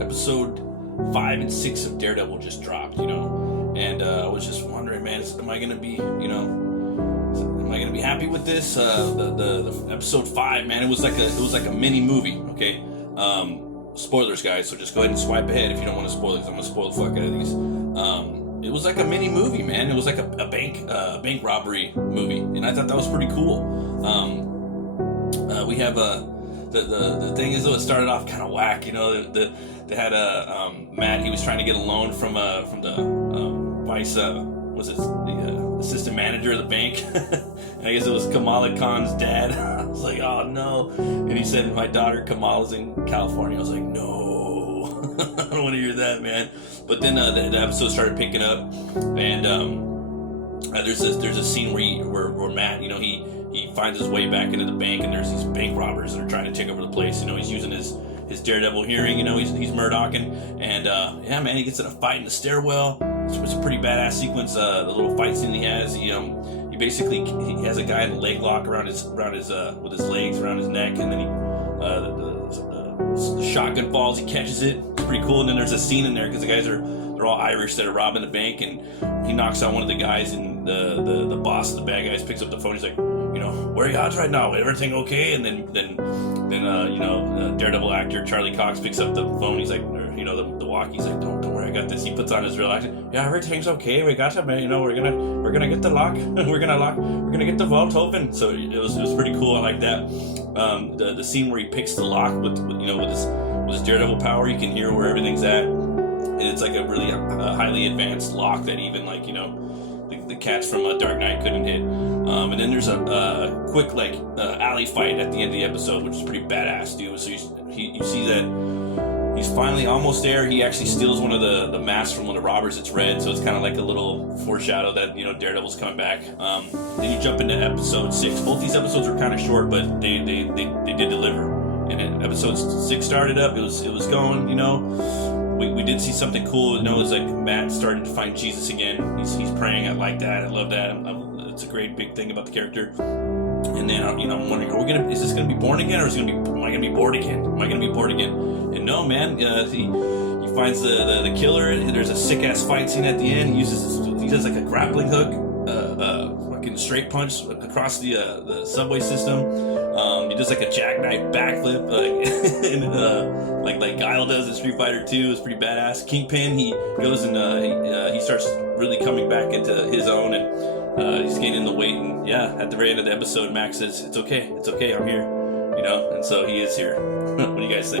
episode 5 and 6 of Daredevil just dropped, and I was just wondering, man, am I gonna be, am I gonna be happy with this? The episode 5, man, it was like a mini movie. Okay, spoilers, guys. So just go ahead and swipe ahead if you don't want to spoil it. 'Cause I'm gonna spoil the fuck out of these. It was like a mini movie, man. It was like a bank robbery movie, and I thought that was pretty cool. We have the thing is though, it started off kind of whack. They had Matt. He was trying to get a loan from the vice the assistant manager of the bank. And I guess it was Kamala Khan's dad. I was like, oh no. And he said, my daughter Kamala's in California. I was like, no. I don't want to hear that, man. But then the episode started picking up, and there's a scene where Matt, he finds his way back into the bank, and there's these bank robbers that are trying to take over the place. He's using his Daredevil hearing. He's Murdocking, and yeah, man, he gets in a fight in the stairwell. It's a pretty badass sequence. The little fight scene he has. He has a guy in a leg lock around his with his legs around his neck, and then the shotgun falls. He catches it. It's pretty cool. And then there's a scene in there because the guys they're all Irish that are robbing the bank, and he knocks out one of the guys, and the boss of the bad guys picks up the phone. He's like, where are you at right now? Everything okay? And then Daredevil actor Charlie Cox picks up the phone. He's like, the walkie. He's like, don't worry, I got this. He puts on his real accent. Yeah, everything's okay. We got you, man. We're gonna get the lock. we're gonna get the vault open. So it was pretty cool. I like that. The scene where he picks the lock with his Daredevil power, you can hear where everything's at, and it's like a really highly advanced lock that even the cats from Dark Knight couldn't hit. And then there's a quick alley fight at the end of the episode, which is pretty badass, dude. So you see that he's finally almost there. He actually steals one of the masks from one of the robbers. It's red, so it's kind of like a little foreshadow that Daredevil's coming back. Then you jump into episode 6. Both these episodes were kind of short, but they did deliver. And then episode 6 started up. It was going. We did see something cool. It was like Matt started to find Jesus again. He's praying. I like that. I love that. It's a great big thing about the character. And then I'm wondering, is this gonna be born again, or am I gonna be bored again? Am I gonna be bored again? And no, man. He finds the killer. There's a sick ass fight scene at the end. He does like a grappling hook, fucking straight punch across the subway system. He does like a jackknife backflip, like Guile does in Street Fighter 2. It's pretty badass. Kingpin, he goes and he starts really coming back into his own, and he's gaining the weight. And yeah, at the very end of the episode, Max says, "It's okay, I'm here," and so he is here. What do you guys think?